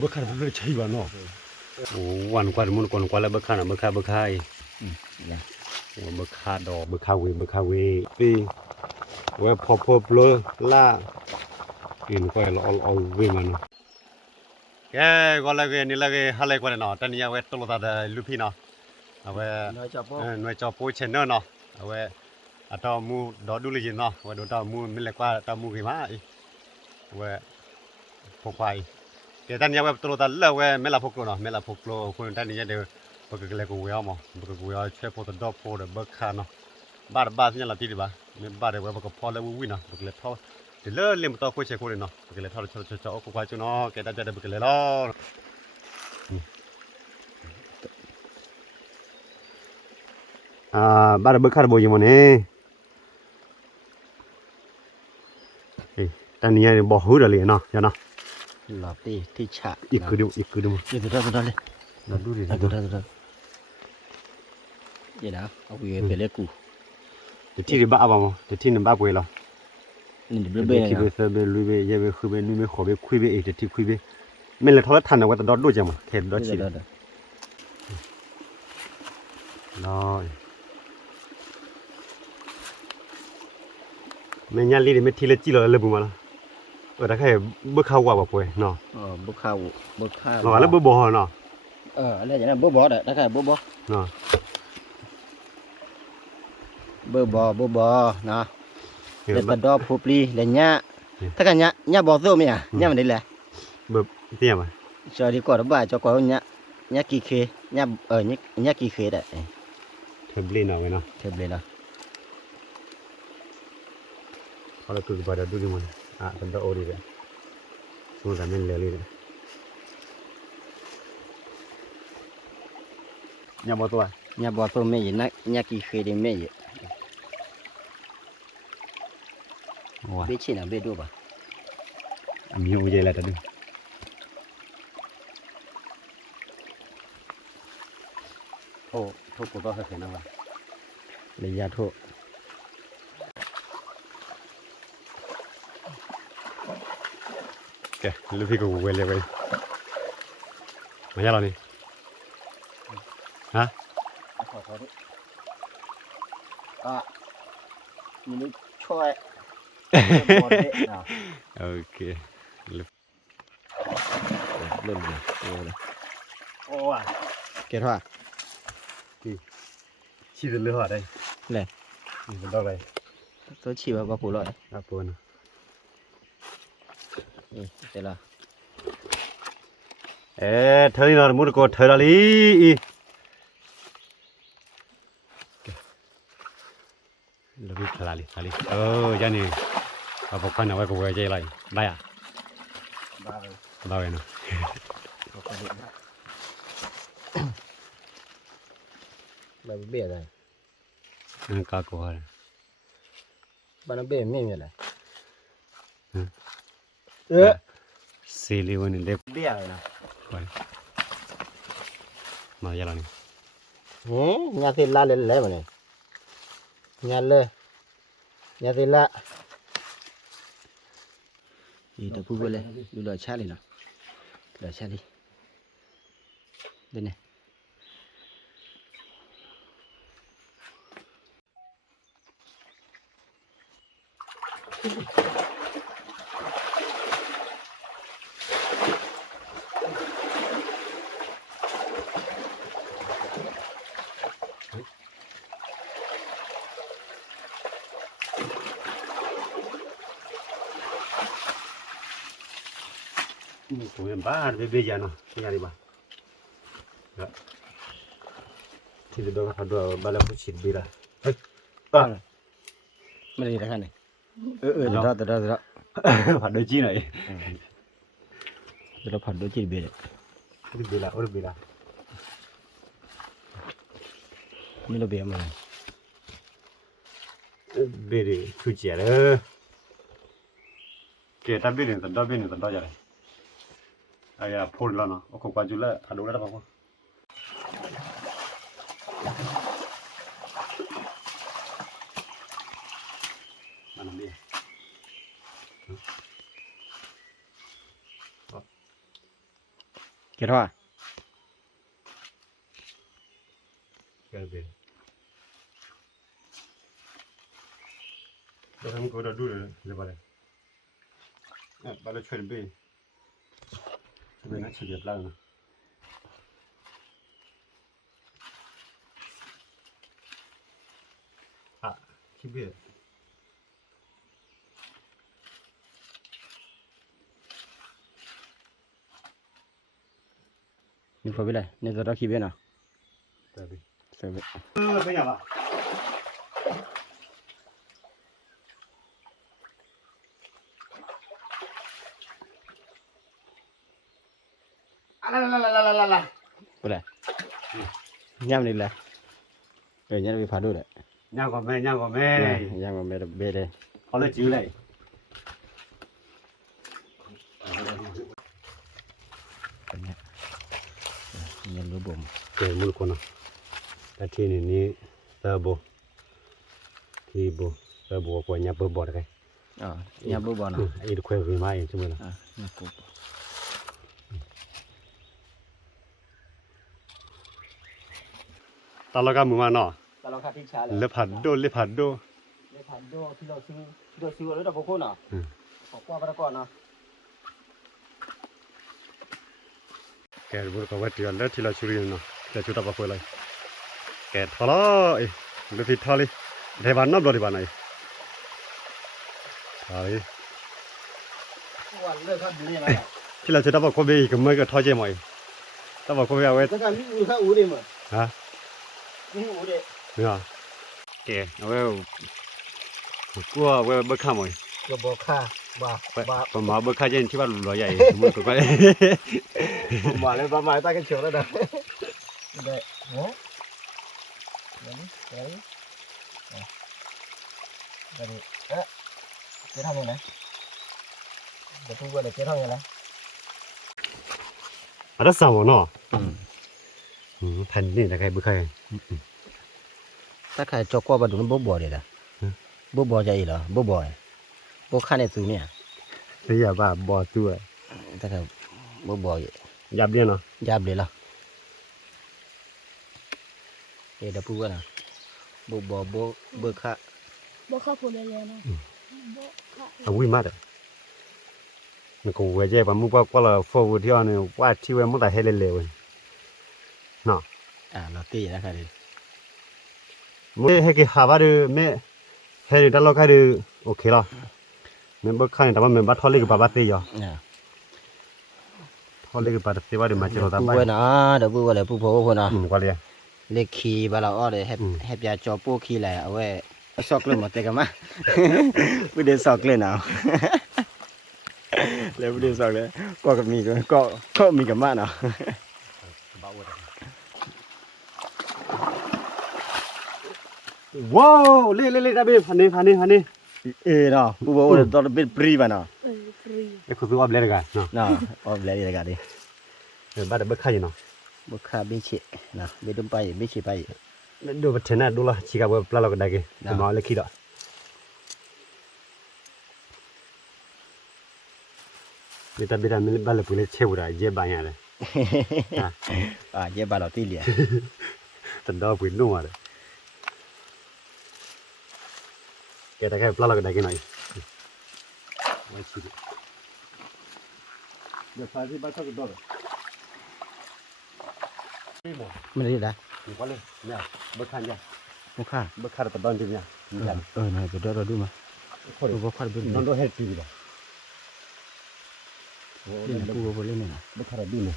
บกขาเลยใช่บ้านเนาะโอ้วันกว่ามันก่อนกว่าแล้วบกขาน่ะบกขาบกขานะโอ้บกขาดอกบกขาเวบกขาเวปีเวพอเปลล่ากินก็เอาเวมันแกก็เลยนี่เลยหาเลยกว่าเนาะตอนนี้เวตโลตาลูพี่เนาะเอาเวน้อยจับพ่อหน่วยจอปูเชนเนอร์เนาะเอาเวอะตอมูดอดูเลยเนาะเวดอตอมูมันเลยกว่าตอมูกี่มาเวพกไปque tania web todo tal la we me la poklo no me la poklo ko tania de porque le ko we amo porque we a che po do po de bakha no ba nya la ti ba me ba de we ko pho le wi no porque le pho de le lim to ko che ko no porque le pho cho ko kwa chu no que ta de porque le lo ba de bakha bo yin mo ne tania bo hu de le no ya no หลับตีที่ฉะอีกคือดูยืดตัวเลยเราดูดิตัวยืดนะเอาไปเป็นเล็กกูเดี๋ยวที่บ้าบ้างมั้งเดี๋ยวที่นึงบ้าไปแล้วนี่เดี๋ยวเบย์ที่เบย์เซเบย์ลุยเบย์เย่เบย์คุยเบย์ลุยเบย์ขอเบย์คุยเบย์เอกเดี๋ยวที่คุยเบย์ไม่เลยทอดทันนะว่าแต่ดอดดูจังมั้งเข็มดอดฉีดน้อยไม่ยันลีเดี๋ยวไม่ทีละจีเลยเลยบุมาละถ้าใครบุกเข้าว่าแบบป่วยเนาะบุกข้าวเราแล้วบุบบ่อเนาะอะไรอย่างนั้นบุบบอได้ถ้าใครบุบบอเนาะบุบบอนะเด็ดตะดอผูปลีเลยเนี้ยถ้ากันเนี้ยบอโซ่ไหมอ่ะเนี้ยมันได้แหละบุบเตี้ยมั้ยจอดีกว่าบ้าจอกว่าเนี้ยกี่เคเนี้ยเนี้ยกี่เคได้เทปลีนเอาไว้เนาะเทปเลยนะเขาเลยคือบ่ได้ดูดิมันตอนโอดีเลยสมมติมันเลยเลยเนี่ยบอตัวเนี่ยบอตัวไม่ยินนะเนี่ยกี่เคได้ไม่ยินเบี้ยชินะเบี้ยดูป่ะมีอุจจาระตัดดูโทกูต้องเห็นนะวะเลยยาโทแกลูกพี่กูเวลเลยไปมาอย่างไรนี่ฮะนี่ช่วยโอเคเริ่มเลยโอ้ยเกท่าชีวิตเลือดได้เลยมันต้องอะไรตัวชีวะปูลอยปูนเดี๋ยวละเธอนี่นอนมุดก็เธอละลีลูกพี่เธอละลียันนี่เอาพวกกันเอาไว้กูไว้ใจไรได้อะได้เนาะแบบเบี้ยได้กากลัวเลยบ้านเบี้ยไม่มีอะไรซีรีวันนี้เด็กเบี้ยเลยนะมาอย่างไรงานที่ละเลยเลยมันงานเลยงานที่ละอีตัวผู้เลยดูเลยชาเลยนะเลยชาดิเดี๋ยวนี้ผมเป็นบ้าเบี้ยเนาะที่อะไรบ้างที่เด็กก็ทำด้วยบาลาผู้ชิดบีระเฮ้ยไม่ได้ท่านนี่เดี๋ยวผัดด้วยจีนเลยเดี๋ยวผัดด้วยจีนเบี้ยบีระไม่รู้เบี้ยมั้ยเบี้ยคือเจ๋อเลยเกี่ยตัดเบี้ยตัดอย่างไรไอ้ยาพูดแล้วเนาะโอ้โหกว่าจุดละถ้าดูแล้วป่ะมันนี่ กี่ท่อ แกเบเดี๋ยวทำกูจะดูเลยไปเลยไปเลยช่วยเบช่วยนะช่วยเก็บล้างนะคิดเบ นี่พอไปเลยนี่จะต้องขี้เบี้ยนะ แต่ดิ เสร็จ เป็นยังไงอะไร ไปเลยย่ำนี่แหละย่ำไปพาดูเลย ย่างก่อนแม่ย่างก่อนแม่ ย่ำมาเบ็ดเลย เขาเลยจิ้วเลย เงินรู้บ่ม เกิดมุลคนนะแต่ที่นี่เตอร์โบที่โบเตอร์โบกว่าเนี่ยเปิดบอดกัน อ๋อย่ำบ่บ่นะ ไอ้ดูคุยกันมาเองใช่ไหมล่ะ นี่กู ตอนเราก็มือมาเนาะ ตลอดครับพี่ชาเลย เลผัดโดเลผัดโด เลผ่านโดที่เราซื้อแล้วเราพกคนเนาะขอกว่าประกอบเนาะ แกบุรกวัดเดียวแล้วที่เราชุรินเนาะแต่ชุดตับคุยเลยแกทอลายเลฟิทอลีเดวันนับดอดีบ้านไหนทอลี วันเลิกครับนี่นะ ที่เราชุดตับคุยอีกเมื่อก็ทอเจมอยตับคุยเอาไว้ แต่การมีข้าวอูดิมั้ย ฮะ มีอูดิ เนี่ยแกเอาไว้กลัวไว้เบิกข้ามอย ก็บอกค่าบ่า ผมมาเบิกข้าเจนที่บ้านหล่อใหญ่มือตัวก็ บ่เลยบ่มาตากันเฉียวแล้วนะได้ฮะนี่เอ๊ะจะทำยังไงเดี๋ยวพูดว่าเดี๋ยวจะทำยังไง อันนั้นสาวเนาะแผ่นนี่แต่ใครเบิกใคร ถ้าใครจอกว่าบ่ดูมันบ่เลยล่ะบ่ใจเหรอบ่คันในตู้เนี่ย เสียบ้าบ่อตัว ถ้าใครบ่อยู่ ยับเรียนเนาะ ยับเลยล่ะเดี๋ยวพูดว่านะบ่ค่ะ บ่เข้าพูดเลยนะบ่เข้า เอาวิ่งมาเด้อมันก็เวเจปะมุกว่าก็ละโฟว์ที่อันนี้ว่าที่เวมุตาเฮเลเลเว้ยเนาะ เราตีนะครับดิ มุเฮกิฮาวาดูเมเฮริดัลโลกาดูโอเคละเมมเบอร์คันแต่ว่าเมมเบอร์ทอลลี่กับปาบาตีอ่ะทอลลี่กับปาบาตีว่าเดี๋ยวมาเจอเราตามไป พูดว่านะเดี๋ยวพูดว่าอะไรพูดพอพูดนะ กว่าเลย เลขคีบาเราอ้อเลยแฮปยาจอปูคีแหละเอาไว้ซอกเล่นหมดเตะกันมาพูดเดี๋ยวซอกเล่นเอาแล้วพูดเดี๋ยวซอกเลยก็มีก็มีกับมาเนาะ ว้าวเล่ตาเบพันนี่เนาะพูดว่าตอนเป็นปรีบ้าเนาะ ฟรี ไอ้คุณตัวเบลเลยกันเนาะ เนาะเอาเลยดีกันดิ บ้านเบิกข้าอยู่เนาะ บุคคาบิชินะเบดุมไปบิชิไป ดูบัตรน่ะดูละชิคาเบอร์ปลาเราก็ได้กี่แต่มาเล็กขี้ดอกนี่ตาเบดามิลบ้านเราพูดเลยเชื่อว่าเจ็บบ้านยังไง เย็บบาเราตีเหลี่ย แต่ดอกพูดนุ่มอะไรแกแต่แค่ปลาเราก็ได้กี่หน่อยไว้ชิดเดี๋ยวพาที่บ้านเขาก็ดอกนี่หมด ไม่ได้ละ นี่ก็เลยเนี่ยเบิกข้าเนี่ย บุคคา เบิกข้าเราตอนที่เนี่ยนี่แหละ นะไปเราดูมา คน ดูว่าคาร์บอน น้องดูเฮดทีวีละ นี่นะกูก็เล่นนี่นะ เบิกข้าเราดูเนี่ย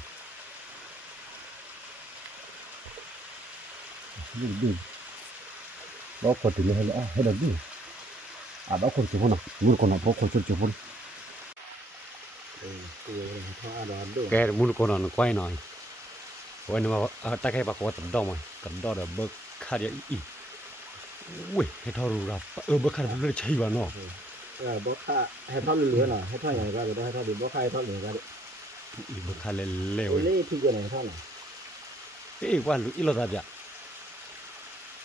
ดูบอกคนที่ไม่ให้ละให้เราดูบอกคนจุดพนมุลคนน่ะบอกคนจุดพนแกมุลคนน่ะก้อยหน่อยวันนี้มาตะไคร้ปากว่าตัดดอกมั้ยตัดดอกเดี๋ยวเบิกข้าเดียวอีเว้ยให้ทอรู้รับเบิกข้าเรื่องใช่ป่ะเนาะ บุคคาให้ท่อนเหลือหน่อยให้ท่อนอย่างไรก็ได้ให้ท่อนดีบุคคาให้ท่อนเหลือก็ได้ เบิกข้าเร็ว เล่ที่กันไหนท่อน เอ้ยว่าอีหลอดอ่ะ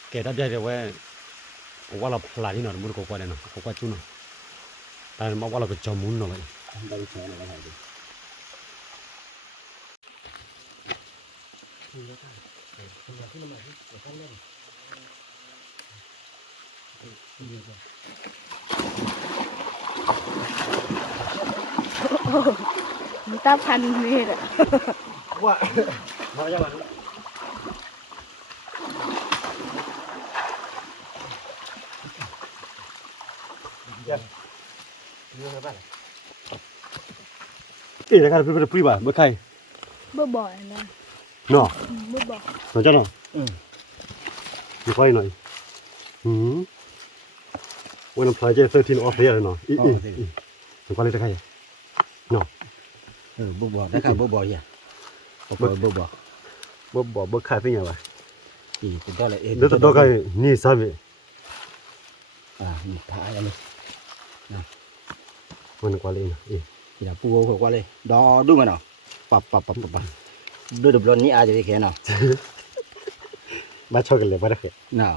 แกตัดใจเดี๋ยวว่าเราพลาดที่หน่อยมุลก็กว่าเนาะก็กว่าจุนเนาะแต่มาว่าเราก็จอมุนเนาะเลย ได้ใช้อะไรก็ได้ มีตาพันนี่แหละ ว่ามาอย่างนั้นเอ๊ะนะครับเป็นปรีบ่าเมื่อใคร บ่บ่อยนะ เนาะ บ่บ่ หน่อยจ้าเนาะอยู่ค่อยหน่อยวันนั้นพลายเจอ13 off เลยเนาะอีอยู่ค่อยเลยจะใครเนาะ บ่บ่นะครับบ่บ่อย่าบ่บ่ บ่ค่าเป็นยังวะ อีตัวดอเลยเอ็ เดี๋ยวตัวก็นี่ซะเว้ย นี่พาอันนี้ มันกว่าเลยนะทีละปูโกว่าเลยดอดูมันเนาะปับดูดบลอนนี้อาจจะได้แค่เนาะ มาชอบกันเลยบ่ได้ เนาะ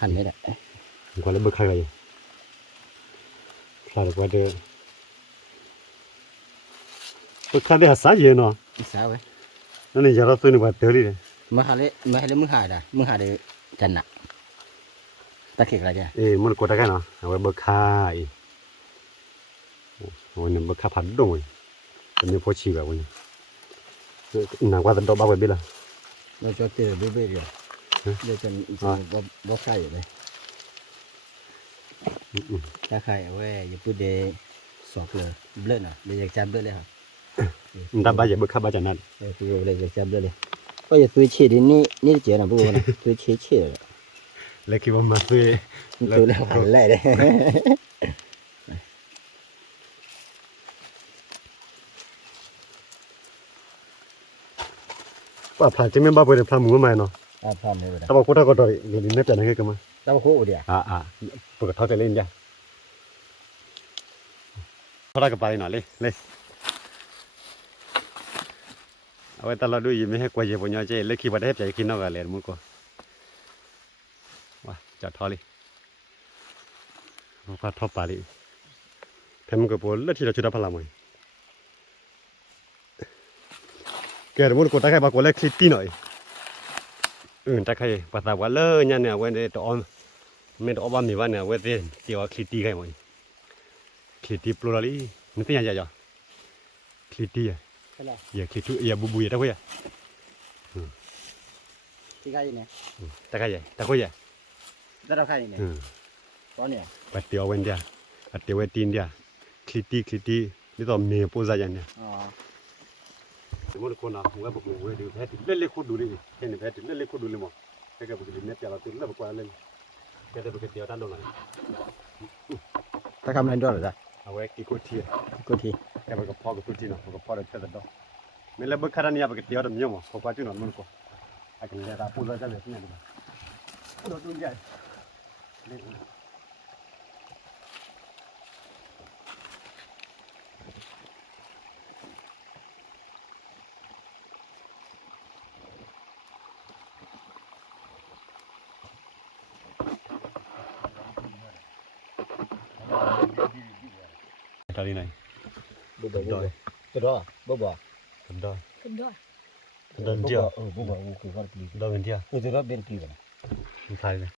หันไม่ได้ กว่าเลยบ่ค่าเลยพลาดกว่าเด้อบ่ค่าได้หาซะเยเนาะ อีสาวเว้ย นั่นนี่จะรับตัวนี่ว่าเตอรี่เลย มาหาเลยมึงหาได้จันน่ะตะเข็กอะไรจ้ะ มันกดได้กันเนาะเอาไว้บ่ค่าอีโอ้ยนี่บ่ค่าพัดดงเว้ยอันนี้พอชีแบบเว้ยนางว่าตัวบ้าไว้บิล่ะ เราจะเจอเรื่อยๆเดี๋ยวจะบ่ใครเลยถ้าใครเอาไว้อย่าพูดเดสอบเลยเบลอน่ะเดี๋ยวจะจำเบลอเลยครับ มันดับบ่อย่าบ่ค่าบ่จังนั้น พูดเลยจะจำเบลอเลยก็อย่าตัวเฉดนี่เจ๋อนะพูดนะตัวเฉด แล้วคิดว่ามาซื้อ ตัวแล้วหันไล่เลย ว่าพลาดจะไม่บ้าไปเลยพลาดหมูใหม่เนาะ พร้อมเลย แต่ว่ากูถ้าก็ได้เดี๋ยวนี้จะให้กันมา ตาโคเดียว ปกติเขาจะเล่นจ้ะเขาได้กับไปหน่อยเลยเอาไว้ตลอดดูยิ้มให้กว่าเจ็บปวดเจ็บเลยคิดว่าได้ใจกินนอกกันเลยมึงก็ว้าจัดทอเลยมันก็ทอปลาเลยแต่มึงก็ปวดแล้วที่เราชุดพลังมั้ยแกมึงก็ตะไคร้บางคนเล็กคลิปตีหน่อยตะไคร้ภาษาว่าเลยเนี่ยเว้นเดี๋ยวไม่ต้องบ้านมีวันเนี่ยเว้นเดี๋ยวคลิปตีไงมั้ยคลิปตีปลูราลีนี่เป็นยังไงจ๊ะคลิปตีอ่ะอย่าคลิปตู้อย่าบุบอย่าตะคุยอ่ะ ที่ใครเนี่ย ตะคุยอ่ะ แล้วเราใครเนี่ยตอนเนี่ย ปัดเตียวเว้นเดียปัดเตียวเว้นตีนเดียคลิปตีนี่ต้องมีโพสต์อย่างเนี้ยสมมติคนอ่ะผมก็บอกว่าดูแพทย์เล่นๆคุดดูดิเห็นแพทย์เล่นๆคุดดูเลยมั้งแค่ก็บอกว่าเน็ตจะเราตื่นแล้วบอกว่าเล่นแค่แต่บอกเตียวด้านตรงไหน ถ้าทำอะไรด้วยหรอจ๊ะ เอาไว้กี่คุดที ก็ที แค่บอกกับพ่อกับคุดทีเนาะกับพ่อเราเชื่อแต่ดอกไม่แล้วบอกขนาดนี้บอกเตียวดำยังมั้งพอป้าจุนนมันก็ไอ้กันเลยเราพูดแล้วจะเลยที่ไหนดีบ้างโดนตุนใหญ่เล่นตอนนี้ไหน บ่ตัวดอบ่ ทำได้ ขึ้นด้วย เดินเที่ยว บ่คือว่าปี เดินเที่ยว ตัวดอเป็นปีกัน มีใครเลย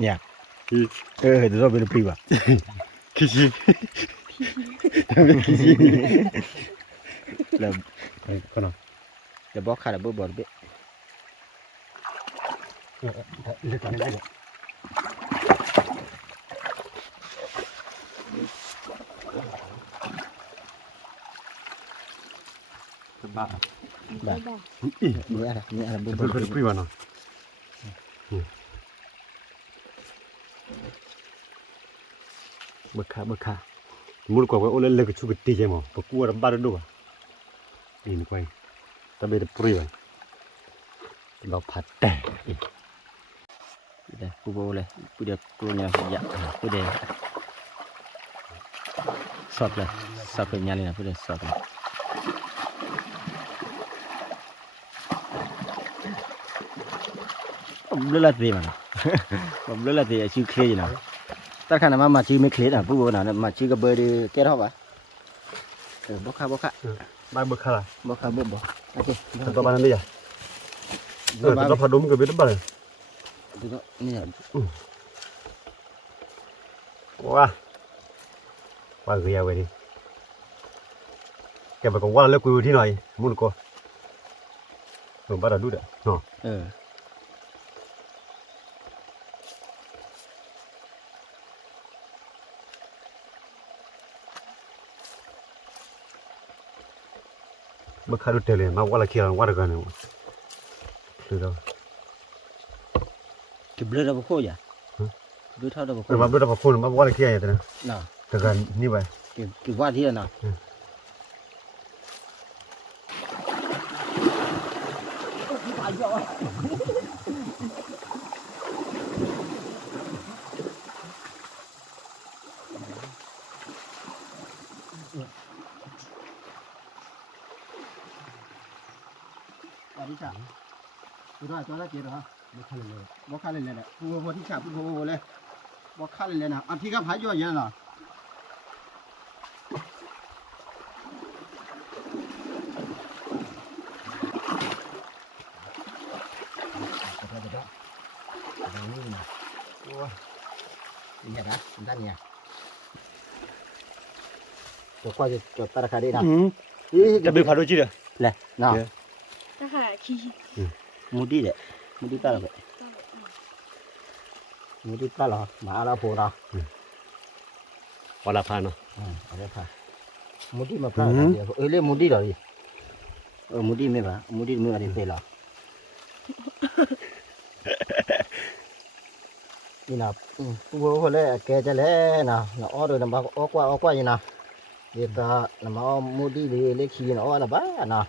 เนี่ยตัวดอเป็นปีว่ะ คิชิ แล้ว คนน่ะ แล้วบอกขาดบ่บ่เบ้ เล็กๆเลยบ้า บ่บ่ อี นี่อะไรบ่ จะเป็นคุยวันเนาะบักขามุลกว่าโอเล่นเลยก็ชุกตีใช่มั้งปะกัวรำบาร์ดูอ่ะนี่ไปตะเบ็ดปรีวันเราผัดแต่ เดี๋ยวกูโบเลยกูเดี๋ยวกูเนี่ยอยากกูเดี๋ยวสอบเลยสอบเป็นยังไงนะกูเดี๋ยวสอบเลยโอ้ bữa là gì mà bữa là gì chưa khui nào tất cả là mà chưa mấy khui nào bữa nào mà chưa cái bơi đi kết hợp à bóc khá บ้านบึกขะล่ะ bóc khá bóc ok ตัวบ้านนี่จ้ะตัวพอดมก็เป็นบ้าน đóนี่ ว้าว่าเรียเว้ยดิแกไปก็ว่าแล้วกูที่ไหนมุ่นก็หนูบ้านดูเด้อเนาะบึกขาดูเตเลยมาว่าละเคียงว่ากันเนี่ยคือเรา cái bữa đó bóc khô vậy bữa thao đó bóc เออมาดูแต่พอคนมาว่าละเคียงอย่างนั้น nào แต่กันนี่ไป cái qua thì là nào đi chả tôi nói cho nó kia rồi hả bóc khá lên này bố đi chả bố lên bóc khá lên nào ăn thì gặp phải cho vậy nào nhà đó chúng ta nhà cho qua cho ta ra đây nào จะไปพาดูจีเด้อ này nào ถ้าหาขี้ mudi đấy mudi ta rồi mudi ta rồi mà là phù rồi ว่าละพาเนาะ ở đây phải mudi mà ta lấy mudi rồi mudi mới bà mudi mới ở đây về rồi đi nào vừa hồi lấy kè cho lấy nào nó ở rồi nằm ở qua như nào việc nằm ở mudi đi lấy khi nó ở là bá nào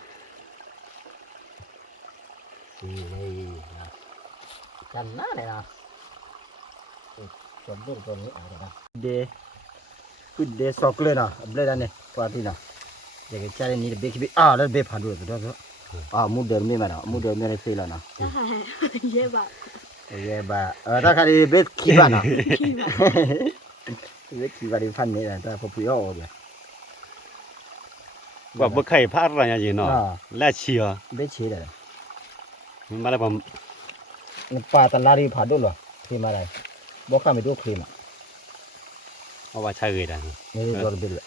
thì đây cành này nào chuẩn bị con này ở đây để sọc lên nào lên đây này qua đi nào để cái chai này để bị đó bị phản đối rồi đó mua đơn mấy mà nào mua đơn mấy này phê là nào ถ้าหาเยอะแบบ 예 bà ta khai đi biết khi bà nào biết khi bà đi phân này là ta phải phụ yêu rồi ว่าบึกไข่พาอะไรอย่างนี้เนาะและเชีย biết chế rồi มันมาแล้วผม bà ta la đi phá đốt rồi khi mà này bóc khai mới đốt khi mà เอาว่าใช่เลยนะ นี่rồi biết rồi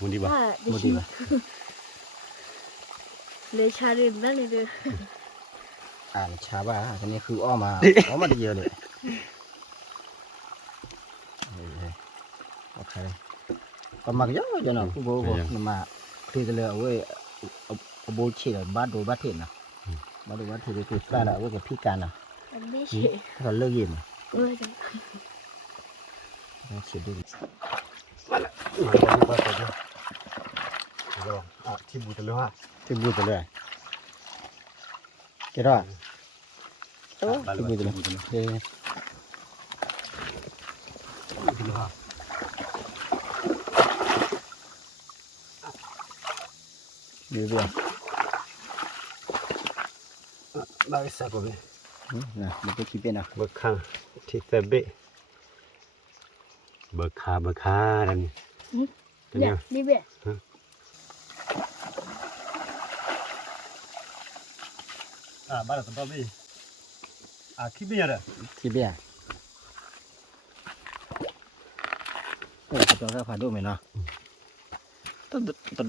มุนดีบ่ ถ้าได้ mua ขี้ đi mà เลยชาเรียนนั่นเลยเด้อ chả bà cái này khử mà đi giờ đấy ok còn mặc gió cho nó cũng vô mà khi cái lửa với bố chỉ là bát đồ bát thịt nào bát đồ bát thịt thì ta là với cái phi can nào มันไม่เฉย còn lơ gì mà จัง nó chỉ đi ที่บูตะเลยฮะ thì bùi từ lửa cái đó thì bùi từ lửa đây đi vừa ได้สักกว่า nè một cái chi bên nào บึกข้างที่เซเบบึกขาดัน เนี่ยนี่เบ้ บ้านเราต้องมีคิดไม่ได้ chi bên cho các phản đồ mày nào tao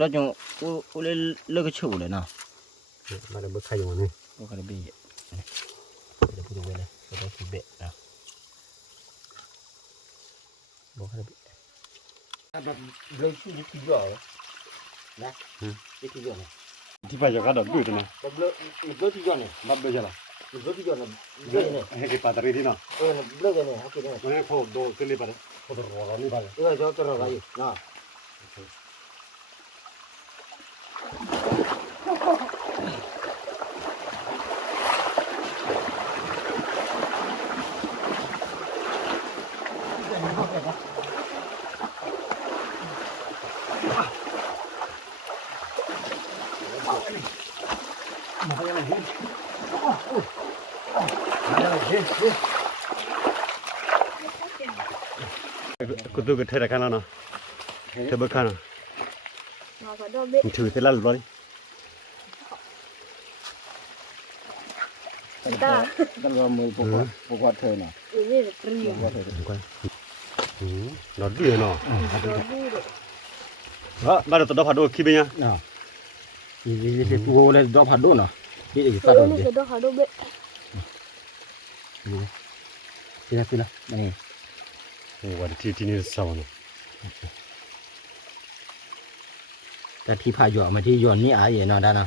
đó cho u lên lơ cái chủ này nào บ้านเราบึกข้าอยู่นี่ có cái bị để phụ về đây tao đó chi bên nào có cái bị lấy chi đi chi giỏ đấy đi chi giỏ này ที่ไปจะกระโดดดูตัวนะ lấy chi giỏ này บัดเบจละ lấy chi giỏ này lấy này ให้กี่ปาตรีที่น่ะ lấy cái này ok này มันให้พอโดขึ้นเลยไปเลยพอรอนี่ไปเลย cho nó cái gì nào ก็ตัวก็เธอได้กันแล้วเนาะเธอเบิกกันเนาะ Mà phải đo biết. ถือเสร็จแล้วหรือเปล่านี่ Ta. ต้องรอมือปกเธอเนาะ Ừ, đây là priêu. ปกเธอ ดูกันเราดื้อเนาะ Đo vui đấy. บ้านเราต้องพาดูคิดเป็นยัง เนาะอีตัวเลยดอกผัดดูเนาะนี่อีกสัต Tôi ว์ đây นี่ cái đo hả đo biết. สินะนี่ วันที่นี่สาวเนาะ แต่ที่พาหยอมาที่หยอนนี่อาเนาะด้านะ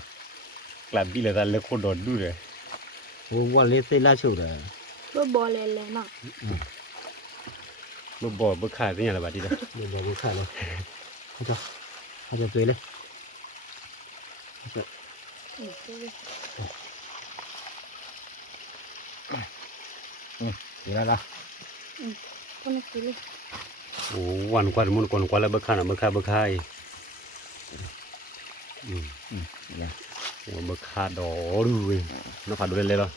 กลับบีเลยแต่เล็กคนโดดดูเลย ว่าเลสเล่าชูเด้อ Tôi bò lè lè nè. บ่บ่บ่ขาดเป็นยังไงบ้างดีเลย เดี๋ยวบอกข้าเลยให้เจ้าตัวเลย Ừ, tôi đây. ดีแล้วล่ะ Con này tôi đây. โอ้วันกว่ามุนก่อนกว่าแล้วบ่ขาดบ่ขาดบ่ขาดเนี่ย โอ้บ่ขาดดอกดูเว้ยน้องพาดูเลยเหรอ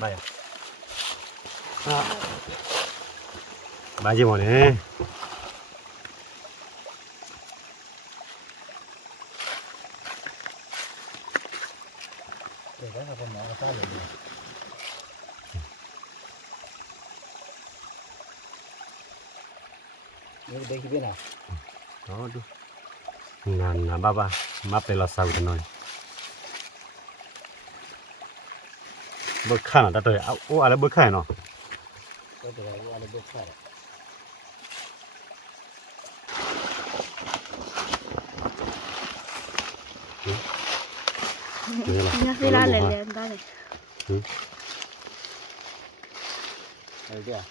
ไปอ่ะไปจีหมดเนี่ย เดี๋ยวได้ครับผมหมอก็ใส่เลยนี่เด็กที่เป็นอ่ะ อ๋อดูงานนะบ้ามาเป็นเราสาวกันหน่อยเบิกข้าหน่อยได้ตัวเอาโอ้อะไรเบิกข้าเนาะ ก็จะว่าอะไรเบิกข้า Nhà phi la lè lè ta này. อะไรเดี๋ยว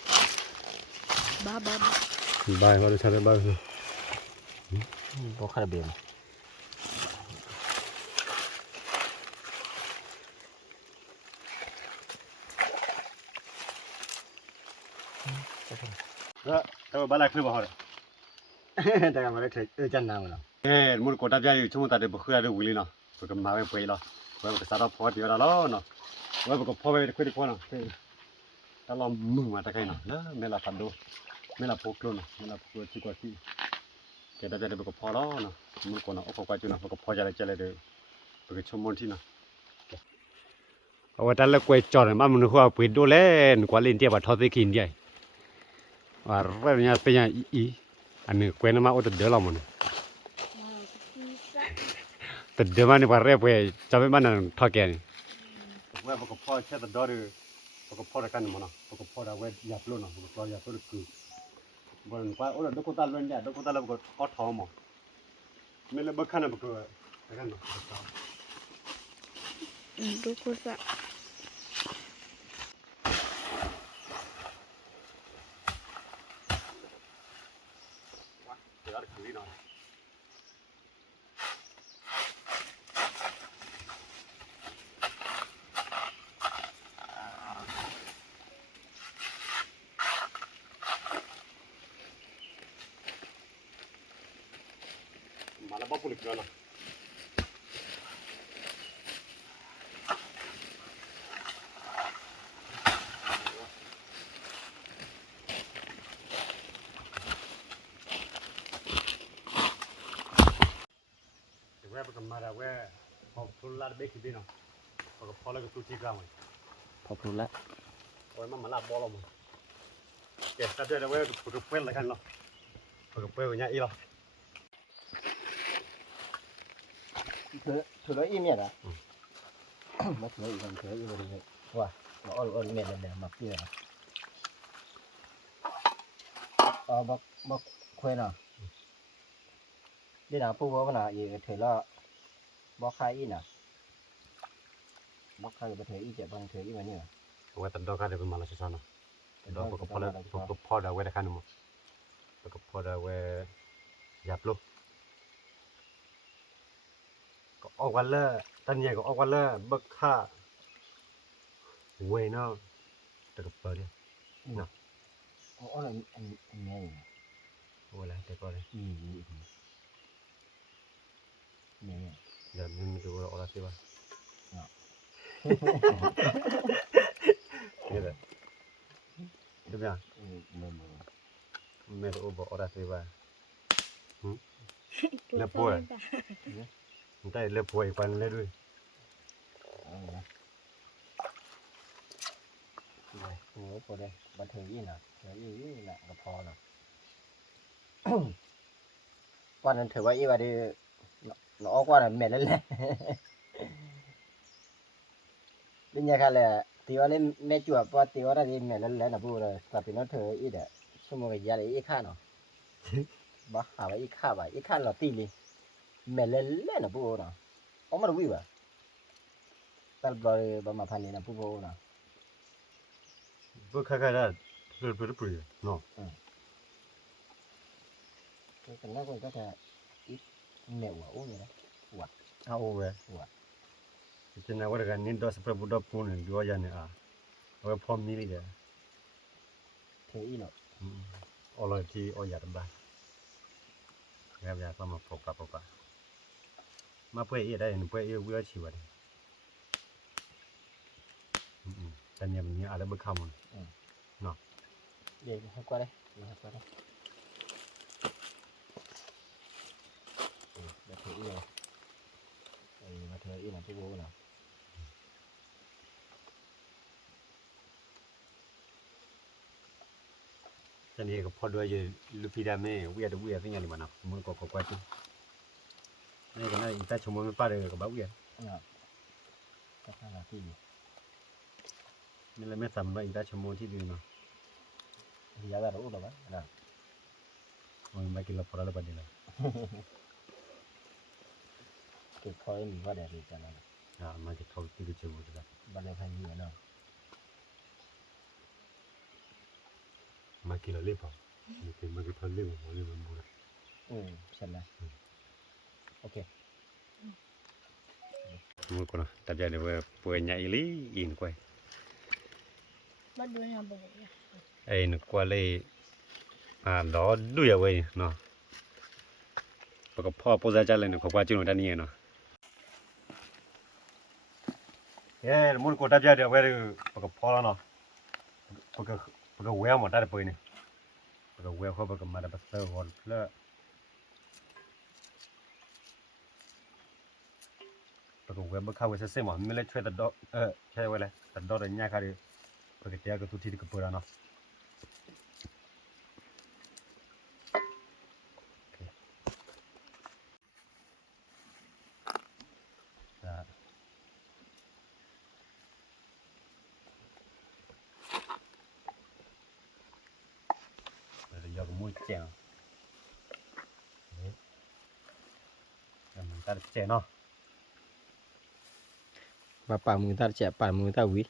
Ba ba. บายเขาได้ใช้ได้บ้าง บอกข้าเบียน แล้วบ้านอะไรขึ้นบ่ฮอด แต่ก็มาได้เจอจันน้ำเนาะ มุนกดดับยาอยู่ชั่วโมงตัดเดือบคืออะไรวิลีเนาะเพื่อมาไปเนาะเพื่อสารพัดเดียวแล้วเนาะเพื่อก็พอไปคุยดีกว่าเนาะถ้าเรามึงมาตะไคร้เนาะแล้วไม่ละพันดูไม่ละพกเนาะไม่ละพกที่กว่าที่แกได้จะได้ก็พอแล้วเนาะมุนก่อนเนาะเอาไปจุเนาะก็พอจะได้จะเลยเพื่อชมมนที่เนาะเอาไว้แต่ละกวยจอดมามันหัวปิดดูแลกว่าเล่นเทียบทอดได้กินใหญ่ว่าเรื่องนี้เป็นอย่างอีอันนี้กวยน้ำมาโอ้แต่เดือดเราหมด แต่เดี๋ยวมันนี่ว่าเรียบไปจะไม่มันทอแกนี่ว่าปกพ่อเช่แต่ดอร์ปกพ่อได้กันมั้งเนาะปกพ่อได้เว้ยยับล้นเนาะปกพ่อยับล้นคือบนว่าโอ้ดอกกุตาล้นเนี่ยดอกกุตาแล้วก็อดท้องมั้งไม่เลยบักขันนะปกได้กันเนาะ Ừ, đúng cô dạ. เดี๋ยวคุยหน่อยมาแล้วบ้าปุ่นอีกแล้วนะเว้ยปกมาแล้วเว้ยพอทุลาเบกิดีเนาะปกพอแล้วก็ตุจิกามัน พอพลุละ โอ้ยมันลาบบอลมันเก็บตัดด้วยเว้ยปกเปิ้ลอะไรกันเนาะปกเปิ้ลอย่างนี้หรอ ถือแล้วอีเมียอ่ะมาถืออีกคนถืออีกคนเลยว่ามาอ้อนเมียเนี่ยมาพี่อ่ะบักคุยเนาะดีนะปู่ว่าน่ะอีถือแล้วบักใครอีน่ะบักใครไปถืออีเจ็บบางถืออีมาเนี่ย ว่าแต่ดอกอะไรเป็นมาลาชิชานะดอกปกพอแล้วปกพอได้เว้ยได้กันมั้งปกพอได้เว้ยหยับลูกก็ออกวันละตันใหญ่ก็ออกวันละบักค่าเว้ยเนาะแต่ก็เปิดเนี่ย อ๋ออันเมีย Wala te ko le. Nè. Ya min tu ora se ba. Kira. Tu ya. Me ro bo ora se ba. Le poe. Ntai le poe pan le du. Đây, ngồi vào đây, bật thử gì nào, thử gì là gặp phò nào. Quan nên thử vậy và đi, nó qua là mệt lên lên. Bây giờ là tiêu lên mẹ chùa, qua tiêu ra đi mệt lên lên là bù rồi, tapi nó thử ít đấy, xong rồi giờ lại ít khá nào. Bà hả vậy ít khá là tì đi, mệt lên lên là bù nào. Ông mà vui vậy, tal rồi bà mà phàn này là bù nào. Bu kha da pu no. Cái nó cũng có thể ít mèo ở uống vậy đó. A o we. Wa. Chena wa ga nin do se pro bu do pu ne yo ya ne a. Wa phom mi li de. Thế ý nó. O lo ti o ya ba. Ga ya pa ma pho ka. Ma pwe e da ne pwe e wi chi wa de. Tan ya mi a le bu kha mo. Để qua đây, để qua đây. Để thử ý này. Mà thử ý là cái bố nào. Tan ye ko pho do ye lu pi da me wi ya de wi ya tin ya ni ma na. Mo ko kwa chu. Ne ga na ita chu mo me pa de ko ba wi ya. Chắc là cái gì. Ni le me sam ba ita chu mo ti di no. Thì giá là đủ rồi đó. Mo ma ki la pora la ba de la. Cái khói mình có để thì cho nó. Ma ki thau ti chu bu da. Ban này phải gì nữa. Ma ki la le pa. Ni ma ki thau le mo le mo bu. Xem này. Ok. Mo ko na ta ja de we pwe nya i li in ko. Bắt đuôi nhà bố. Ai nó qua đây đó đuôi à vậy nó bác phò bố ra cha lên nó qua chuyện nó đan nhẹ nó muốn cô ta ra được vậy bác phò nó bác quẹo mà ta được vậy này bác quẹo không bác mà đã bắt đầu còn là bác quẹo bác khao cái xem mà mình lấy chuyện đó chơi vậy là đó là nhà cái đi bác cái cái tụi thì cái bữa nó giờ có mũi chèn mình ta chèn nó Bapak mengintar siapa? Mengintar wi.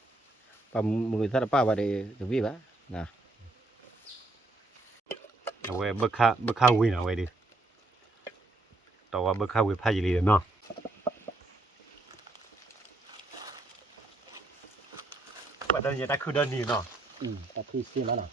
Pak mengintar apa pada wi ba? Nah. Awe bơ kha wi nào vậy đi tàu bơ kha wi phải gì đi nó bắt đầu giờ ta cứ đơn đi nó Ta khi xem nó nào.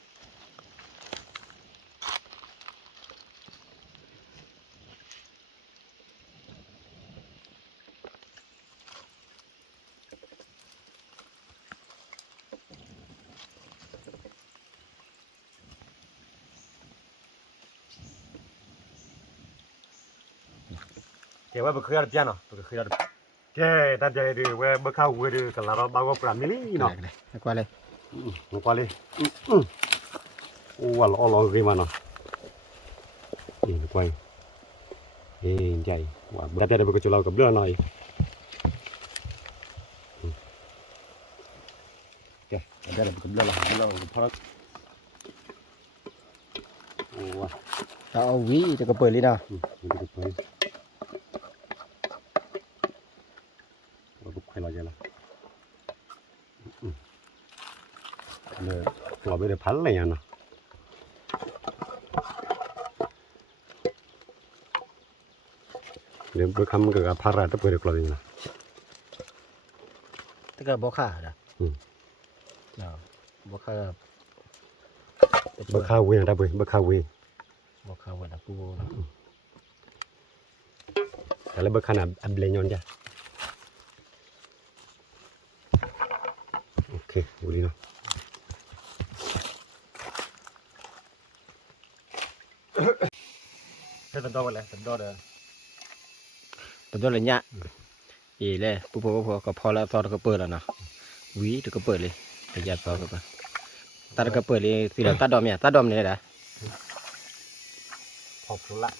cái bơ khơi được nó bơ khơi được cái ta giờ đi bơ kha wi đi cái là nó bao gồm làm gì nó Qua đây. nó qua đi ô lo gì mà nó đi quay chạy và bữa nay bơ cho lau cái bữa này cái đây là cái bữa là phát ô Tahu wi tu ke beli dah. quay lại là lò bây giờ phán này nè để bữa khăm cái phá ra tới bữa được rồi nè Tu ke bokha dah. Nah. Bokha. bữa khao quên ra bữa khao quên บอกเขาว่าปูโบนะ แต่ละเบอร์ขนาดอันเบลยอนจ้ะโอเคดูดีเนาะเธอตัดดอกอะไรตัดดอกเด้อ ตัวตัวเลยเนี่ยอีเลยปูโบก็พอแล้วตอนก็เปิดแล้วนะวีตัวก็เปิดเลยแต่ยัดพอก็ตัดก็เปิดเลยสิเราตัดดอมเนี่ยตัดดอมเนี่ยนะ พอพูละ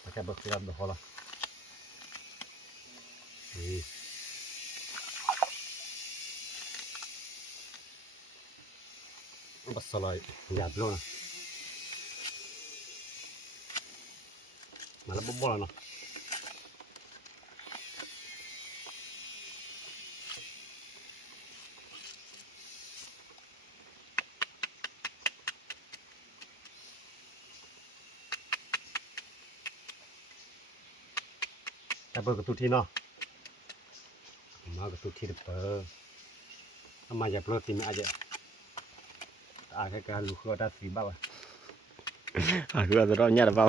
แต่แค่เบอร์ที่เราดูพอละนี่บัสลายหยาบลงนะมาแล้วบ่แล้วเนาะแต่เบอร์กับทุกที่เนาะมากับทุกที่เด้อเบอร์ถ้ามาอย่าเปลือกตีไม่อาจจะอาจจะการลูกเขาได้สีบ้าง คือเราจะรอดเนี่ยหรือเปล่า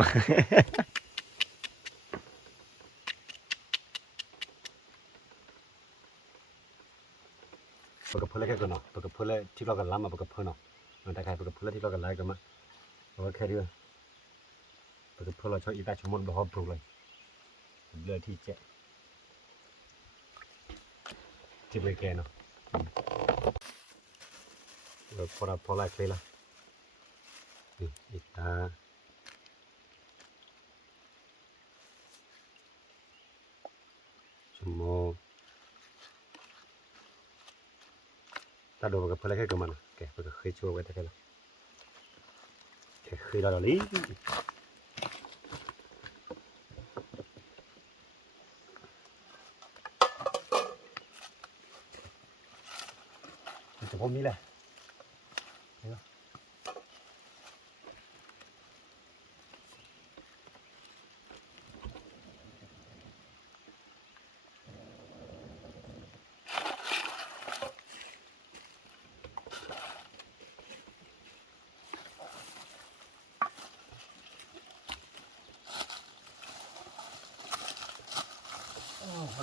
ปกติเพื่อนแค่กันเนาะปกติเพื่อนที่เรากันล้ำมาปกติเพื่อนเนาะมันแต่ใครปกติเพื่อนที่เรากันไล่กันมาเราแค่เดียวปกติเพื่อนเราชอบอีตาชมมันเราหอบปลุกเลยเลือที่เจ๊ที่ไปแกเนาะเราพอไล่เคยละอีตาชมตาดูปกติเพื่อนแค่กันมันแกปกติเคยช่วยไว้แต่แค่ละแค่เคยเราลีจะพอมีแหละ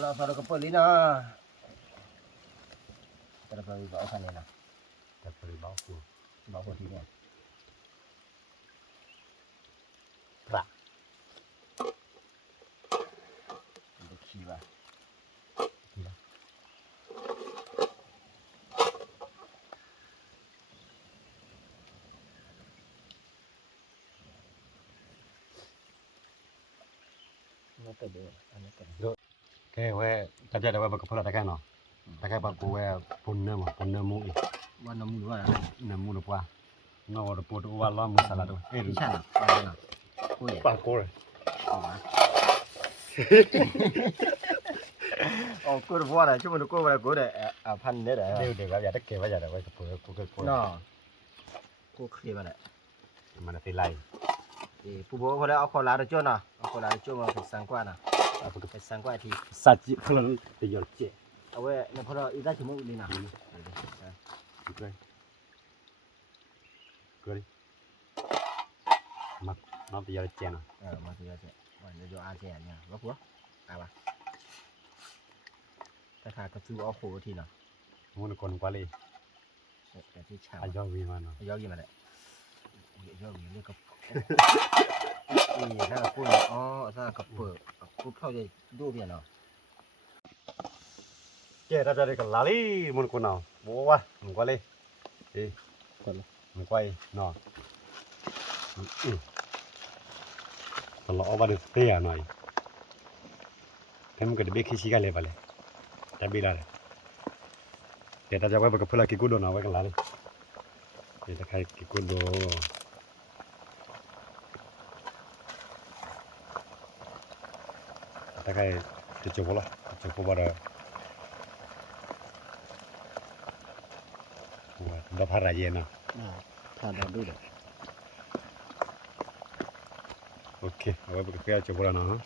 เราพอเราก็เปิดเลยนะแต่เราไปบอกคันนี้นะ แต่พอดีบอกกู บอกคนที่เนี่ย พระ จะขี้ว่าไม่เปิดเลยอันนี้เปิด แค่ว่าจับใจได้ว่าปกติเพื่อนแต่แค่เนาะแต่แค่ปากกูว่าปุ่นเนื้อมั้งปุ่นเนื้อมูอีก ว่าน้ำมือว่าอะไร เนื้อมูหรือเปล่าเนาะเราปวดว่าล้อมือสลัดด้วยเอ้ย ที่ฉันอ่ะอะไรนะกูเนี่ย ปากกูเลย โอ้กูรู้ว่าอะไรช่วยมันกูว่ากูเนี่ยพันเนี่ยแหละ เดี๋ยวแบบอยากได้เก็บไว้อยากได้ไว้กับเพื่อนกูก็ปวด เนาะกูเคลียร์มาแหละ มันจะไล่ ผู้บอกว่าเอาคนลาดจ้วนะเอาคนลาดจ้วมาเป็นสังกวานะเป็นสังกวาที สัตว์เพื่อนจะยอดเจ๊ เอาไว้ในพอเราอีได้ชั่วโมงอีนะ กูเลยกูเลยมาน้องจะยอดเจ๊เนาะ มาทีละเจ้วันจะอาเจียเนี่ยว่าผัวเอาปะแต่ขากระซูเอาโคทีเนาะ มันคนกว่าเลย แต่ที่ชาว อายอวีมันเนาะ ยอกี่มาเลยยอกี่เรียกกับถ้ากับปุ้นอ๋อถ้ากับเปิดปุ๊บเขาจะดูเบียเนาะ เจ๊ถ้าจะได้กับลาลีมันคนเนาะบัวมันกว่าเลยเอ้ยมันกว่าเนาะตลอดว่าเดือดเตี้ยหน่อยเพิ่มก็จะเบี้ยขี้ชี้กันเลยไปเลยจะบีได้เดี๋ยวถ้าจะไว้กับเพื่อนกินกุ้งโดนเอาไว้กันละเลยเดี๋ยวถ้าใครกินกุ้งโดถ้าใครจะจบละจบว่าเด้อว่าพาราเย็นเนาะ ทานเราดูเลย โอเคเอาไว้กับเพื่อนจบละเนาะ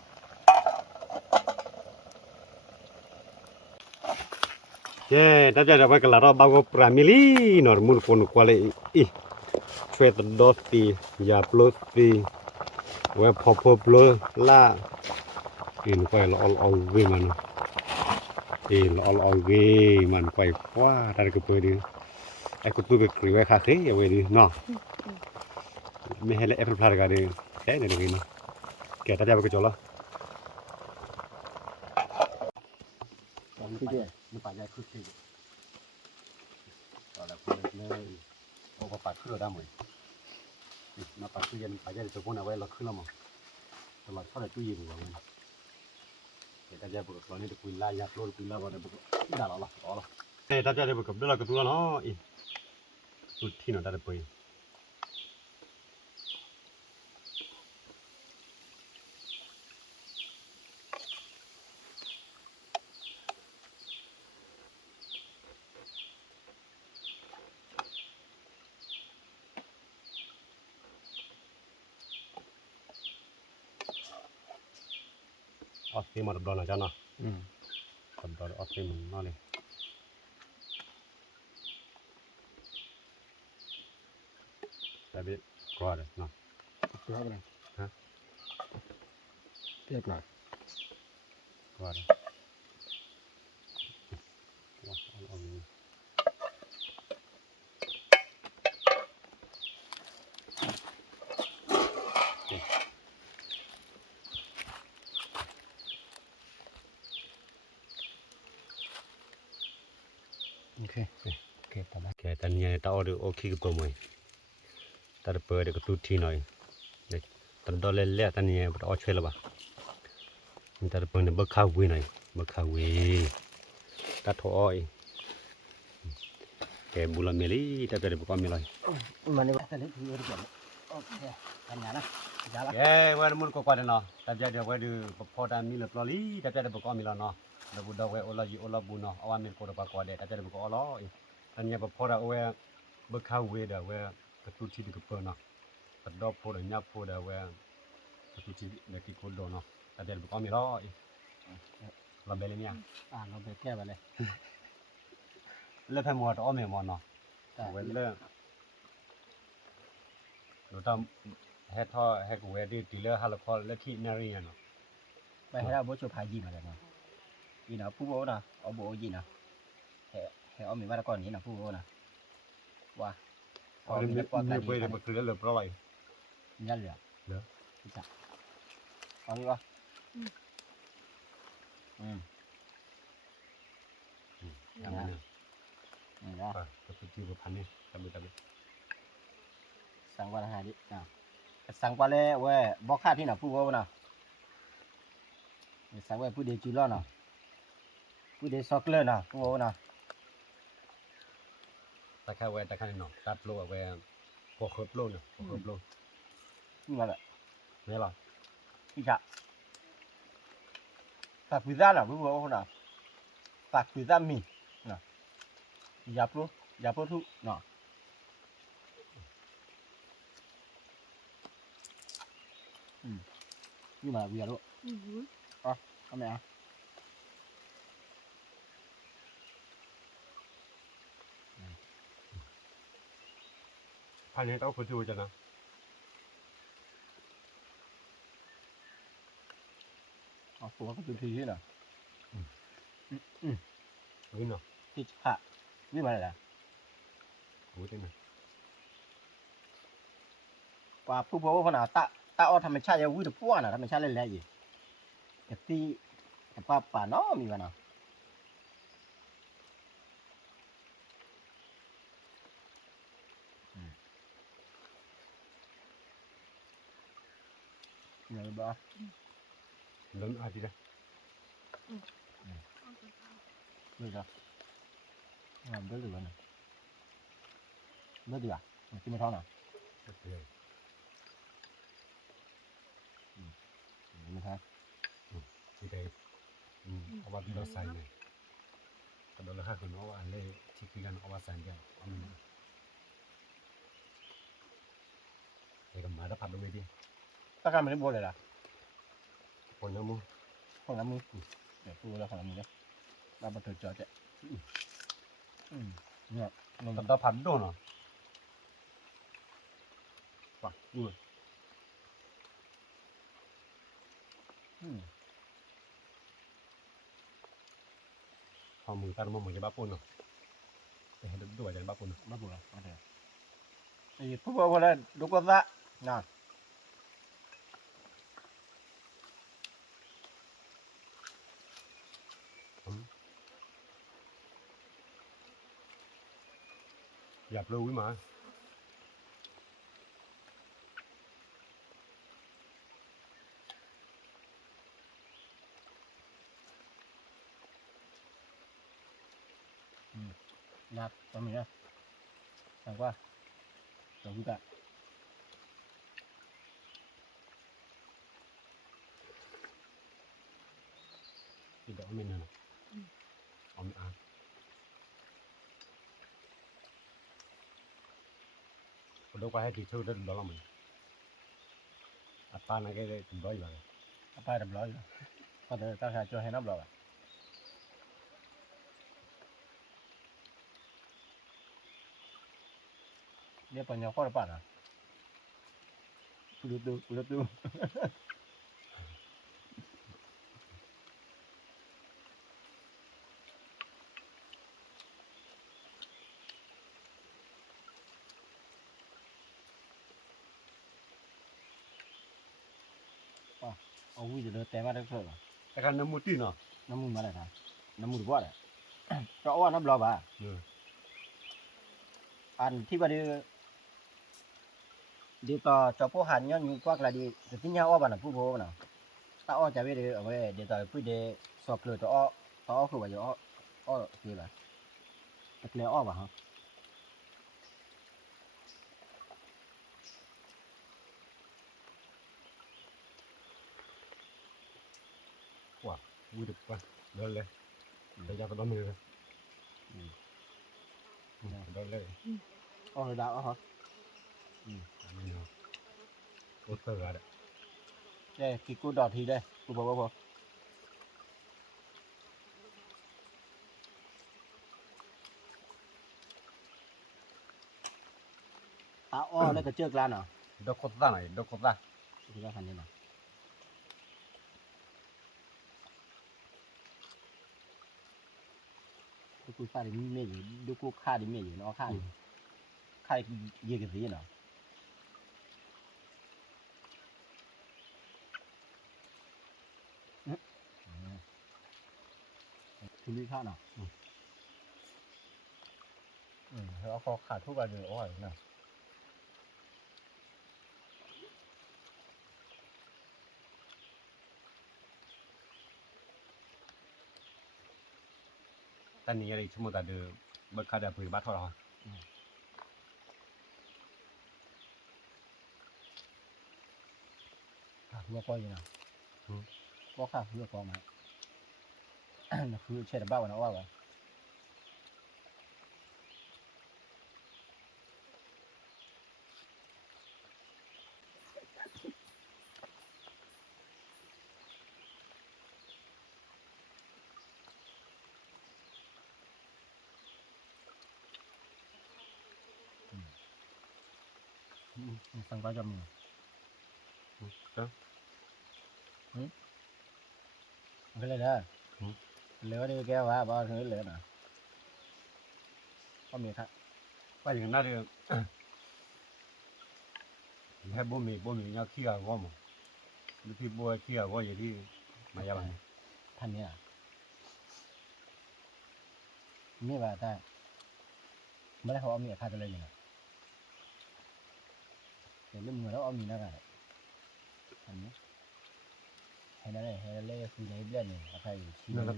เจ้ถ้าจะไว้กันละเราบ้าก็ปรามิลีนอร์มุนคนกว่าเลยอี เฟตดอตียาปลุตีเว็บพอพบเลยล่าอินไปละเอาเวมันอินเอาเวมันไปว่าตาก็เปิดดิไอ้กูตัวก็กรีไว้คาเฟ่เอาไว้ดิเนาะไม่ให้เลยแอปเปิลพลาดกันดิแค่ไหนดิเนาะแกตาจะไปก็จบละมันไปใหญ่ขึ้นสิตอนแรกเลยโอ้ก็ปัดขึ้นเราได้หมดมาปัดตู้เย็นไปใหญ่ตัวพวกนั้นไว้เราขึ้นแล้วมั้งตลอดเข้าในตู้เย็นเราเลยแกตาจะไปก็ตอนนี้จะคุยไล่ยักษ์โลดคุยไล่วันนี้ได้แล้วอ๋อละเฮ้ยตาจะไปกับเดี๋ยวเราก็ตัวเนาะอีสุดที่เนาะตาจะไปออสเตรมาดับดอนนะจ๊ะเนาะดับดอนออสเตรมันนั่นเลยแต่เบ็ดกลัวเลยเนาะ เพื่ออะไร ฮะ เพื่อหน่อย กลัวเลยว้าเอาโอเคต่อไป แกตันเนี่ยตาออดูโอเคกับตัวมั้ยตาจะเปิดก็ตุ้ที่หน่อยเด็กตอนดอลเล่ตันเนี่ยมันออช่วยแล้วป่ะมันตาจะเปิดเนี่ยเบิกข้าววิ่งหน่อยเบิกข้าววิ่งตาถอยแกบุลเมลี่ตาจะได้บุกเอาเมล่ มันนี่ว่าแต่เล็กที่รู้จักโอเคกันยานะยาละ แกวันมุนก็กว่าเนาะตาจะเดี๋ยวไว้ดูพอตามีเลยปลอลี่ตาจะได้บุกเอาเมล่เนาะแล้วบุดเอาไว้โอลาจีโอลาบุเนาะเอาวันมีคนละกว่าเด็ดตาจะได้บุกเอาล้ออันนี้พอเราเอาไว้เบิกข้าววิ่งเดี๋ยวไว้กระตุ้นที่ดีกับเปิดเนาะกระดอบพอเดี๋ยวยับพอเดี๋ยวไว้กระตุ้นที่เด็กที่คนโดนเนาะตาจะได้บุกเอาเมล่เราเบลเนี่ย เราไปแก้ไปเลย เลิกให้หมดอ้อมไม่หมดเนาะเว้นเลิกเราทำให้ท่อให้กูเวดีตีเลิกฮัลโหลคอลเลิกที่นารีเนาะ ไปให้เราโบชูพายีมาเลยเนาะยีนะผู้โบนะเอาโบยีนะให้เอามีมาตะกอนนี้นะผู้โบนะว่า เอาเรื่องนี้ไปเดี๋ยวมาคือเลิกเพราะอะไร ยันเหลือจ้ะเอามีวะอย่างนั้น เนาะ ก็คือจีบพันนี่ทำไป สั่งวันหาดิสั่งไปเลยเว้ยบอกค่าที่ไหนผู้โบนะสั่งไว้ผู้เดียวจีรอนะผู้เดียวซอกเลอร์นะผู้โบนะ ตะแคงเวตะแคงเนาะตัดโลเวพอครบโลเนาะพอครบโล นี่มาเลย ไม่หรอ พี่ชะฝากพิซซ่าหน่ะผู้โบนะฝากพิซซ่ามีนะยาโปรทุเนาะนี่มาเวียร์เอาไหมอ่ะ พันนี้ต้องคุยดูจังนะ เอาตัวก็เป็นทีที่น่ะ วินเนาะ ที่ผ่านี่มาเลยนะ รู้ได้ไหม ว่าผู้บอกว่าขนาดตาอ้อธรรมชาติยังวิ่งพวกน่ะธรรมชาติเล่นๆอยู่แต่ที่แต่ป่าน้อมีมันเนาะเนี่ยบ่ เริ่มอาทิตย์ละ นี่จ้ะเบื่อหรือเปล่าเนี่ยเบื่อดีอ่ะกินไม่ท้องน่ะไม่ท้อง ที่ใดเอาว่าเราใส่เนี่ยกระโดดแล้วค่ะคุณเอาว่าเล่ที่คุยกันเอาว่าใส่เดียวเอามันไอ้กับหมาถ้าผัดลงไปดิ ตะการมันได้บัวเลยล่ะ คนน้ำมู ของน้ำมือเดี๋ยวพูดแล้วของน้ำมือเนี่ยเราบันทึกจอเจ๊เนี่ย ตอนผัดโดนเนาะ ป่ะอืม พอมือตามือจะบ้าปุ่นเนาะแต่ให้ดูอาจารย์บ้าปุ่นเนาะ บ้าบัวมาเถอะไอ้ผู้บอกว่าแล้วดูก็ละนะ อยากรู้วิมา นักตรงนี้นะแต่ว่าตรงนี้ก็ ที่เดี๋ยวไม่เนี่ยนะเอาไม่อ่านคนดูไปให้ที่ชื่อได้ดูแล้วมันอัตตาในcáiถึงร้อยบาท ไปเรียบร้อยแล้วก็เดี๋ยวตั้งใจช่วยให้นับเราอ่ะเดี๋ยวปัญญาข้อระบาดอ่ะดูเอาวิ่งจะเดินแต่มาได้เพิ่ม แต่การน้ำมูตีเนาะ น้ำมูมาเลยครับน้ำมูว่าเลยก็อ้วนน้ำเราบ่า อันที่ว่าเดี๋ยวต่อจะพวกหันย้อนอยู่กว่าละดีแต่ที่เนี่ยอ้อบ้านน่ะผู้โบน่ะถ้าอ้อจะไปเดี๋ยวเอาไว้เดี๋ยวต่อผู้เดสอบเลยต่ออ้อคือว่าอยู่อ้อคือแบบตะเกียอ้อบ่ะฮะ ว่าวูดป่ะเดินเลยแต่ยาก็ต้องมือเลยเดินเลย อ้อเลยดาวอ้อฮะ นี่เนาะโคตรเสือเลย เด้กี่กูดอดทีเด้กูบอกว่าพอตาอ้อแล้วก็เจือกลานเหรอ ดอกโคตรตาไหนดอกโคตรตา ที่ว่าคันนี้น่ะดูกูฟาดิมีเมย์อยู่ดูกูฆ่าดิเมย์อยู่เนาะฆ่าเยอะกันสิเนาะทุลีฆ่าเนาะแล้วเขาขาดทุกวันเลยโอ้ยเนาะ แต่นี่อะไรชั่วโมงแต่เดือบัดขาดแต่ปุ๋ยบ้าเท่าไหร่ ขาหัวก้อยอยู่เนาะก็ขาหัวก้อยมาคือเช็ดบ้าวันเอาว่าวะสั่งก็จะมือ cái này đó lửa đi kéo vào bao thứ lửa nè có miệt hả ว่าอย่างนั้นเลยให้บ่มีเงาขี้อ่ะว่ามั้งหรือพี่บัวขี้อ่ะว่าอย่างที่มายาบัน thành nha như vậy ta mới họ miệt khai lên nè để lúc người đó ông nhìn nó cả thành nhé hay này hay là khi này bên này phải นั่นแหละ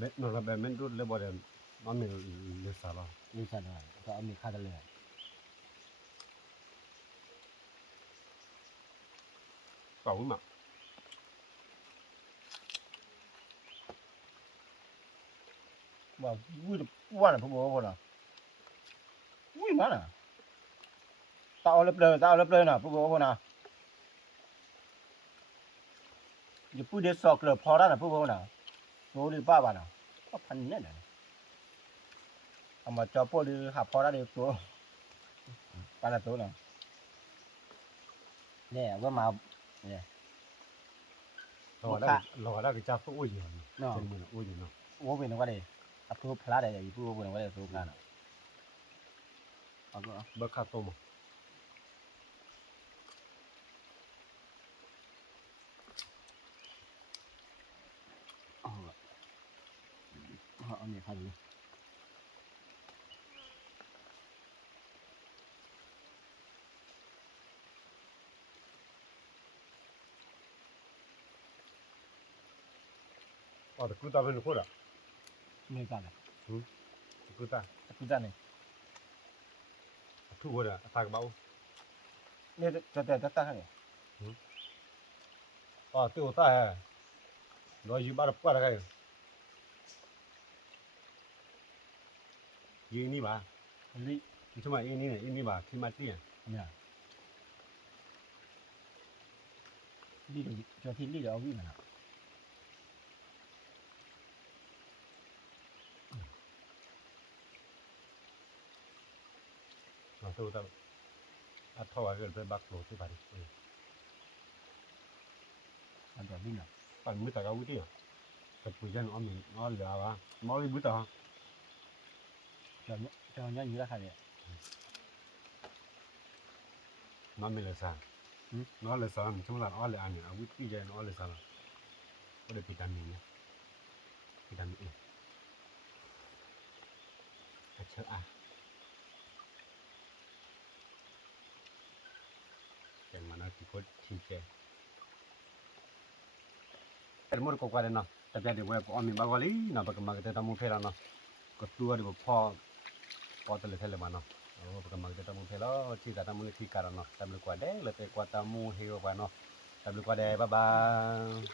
แบบมันรุดเลยบ่ได้มันมีเลือดสาระ đi sao rồi có ông miệt khai lên เก่าขึ้นมา ว่าวิ่งว่าน่ะพวกบอกน่ะวิ่งมาน่ะตาเอาเล็บเลยน่ะพวกบอกน่ะอย่าพูดเด็ดสอกเลยพอแล้วน่ะพวกบอกน่ะโตดีป้าบ้าน่ะก็พันเนี่ยน่ะเอามาจอปูดีหาพอแล้วดีตัวปลาละตัวน่ะ เนี่ยว่ามาเนี่ย lo da cái cha phụ gì No. chân mình ui gì nó โอ้เป็นว่าเลยอัพพลาดได้อีพูเป็นว่าเลยสูงกันเอาก็ bớt khát tôm เอาเนี่ยครับ ờ cứ ta bên khuất à ไม่กันเลย cứ ta ตะกุจันเนี่ย thu khuất à thằng bao เนี่ยจะตั้งเนี่ย tiêu ta à nó gì bắt qua cái gì ní bà ลิ chứ mà ini này bà khi mà tiền เนี่ยลิจะทิ้งลิจะเอาวิ่งนะ nó tiêu ta thôi cái bên bắc lộ chứ bà đi มันจะวิ่งอ่ะ bạn mới ta cái cái à cái bụi chân nó lừa bà nó đi bứt à จะเนี่ยอยู่แล้วค่ะเนี่ย nó mới là sao nó là sao chúng là nó là ăn à bứt cái chân nó là sao có được vitamin nhé vitamin E cái chợ à cái mà nó chỉ có thịt chè cái món có qua đây nó tập ra được với con mình bao gói nó bắt cầm cái tamu phê nó có tua được pho pho tới lấy mà nó bắt cầm cái tamu phê đó chỉ cả tamu lấy khi cả nó tập được qua đấy lấy qua tamu heo qua nó tập được qua đây bye bye